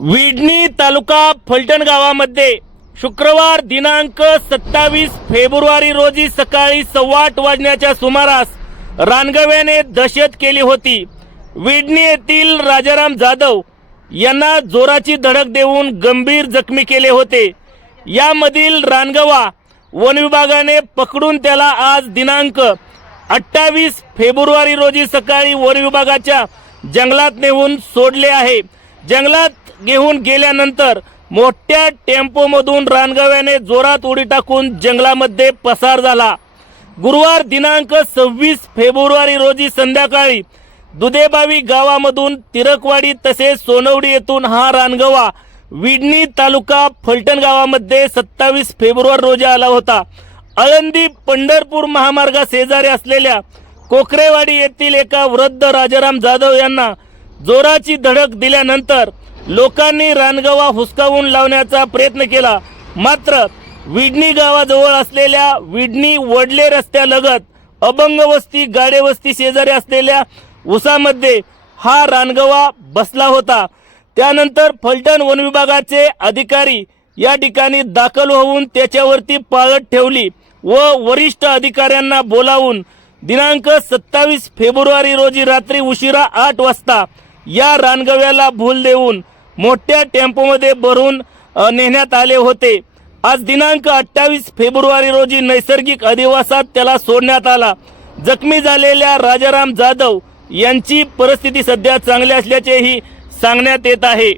विडणी तालुका फलटण गावामध्ये शुक्रवार दिनांक 27 फेब्रुवारी रोजी सकाळी 8:15 वाजण्याच्या सुमारास रानगव्याने दहशत केली होती। विडणी येथील राजाराम जाधव यांना जोराची धडक देऊन गंभीर जखमी केले होते। यामधील रानगवा वन विभागाने पकडून त्याला आज दिनांक 28 फेब्रुवारी रोजी सकाळी वन विभागाच्या जंगलात नेऊन सोडले आहे। जंगलात घेऊन गेल्यानंतर मोठ्या टेम्पोमधून रानगव्याने जोरात उडी टाकून जंगलामध्ये पसार झाला। गुरुवार दिनांक 26 फेब्रुवारी रोजी संध्याकाळी दुधेबावी गावामधून तिरकवाडी तसेच सोनवडी येथून हा रानगवा विडणी तालुका फलटण गावामध्ये 27 फेब्रुवारी रोजी आला होता। आळंदी पंढरपूर महामार्गा शेजारी असलेल्या कोकरेवाडी येथील एका वृद्ध राजाराम जाधव यांना जोराची धडक दिल्यानंतर लोकांनी रानगवा हुसकावून लावण्याचा प्रयत्न केला, मात्र विडणी गावाजवळ असलेल्या विडणी वडले रस्त्यालगत अभंग वस्ती गाडे वस्ती शेजारी असलेल्या उसामध्ये हा रानगवा बसला होता। त्यानंतर फलटण वन विभागाचे अधिकारी या ठिकाणी दाखल होऊन त्याच्यावरती पाळत ठेवली व वरिष्ठ अधिकाऱ्यांना बोलावून दिनांक 27 फेब्रुवारी रोजी रात्री उशिरा 8 वाजता या रानगव्याला भूल देऊन मोठ्या टेम्पोमध्ये भरून नेण्यात आले होते। आज दिनांक 28 फेब्रुवारी रोजी नैसर्गिक अधिवासात त्याला सोडण्यात आला। जखमी झालेल्या राजाराम जाधव यांची परिस्थिती सध्या चांगली असल्याचेही सांगण्यात येत आहे।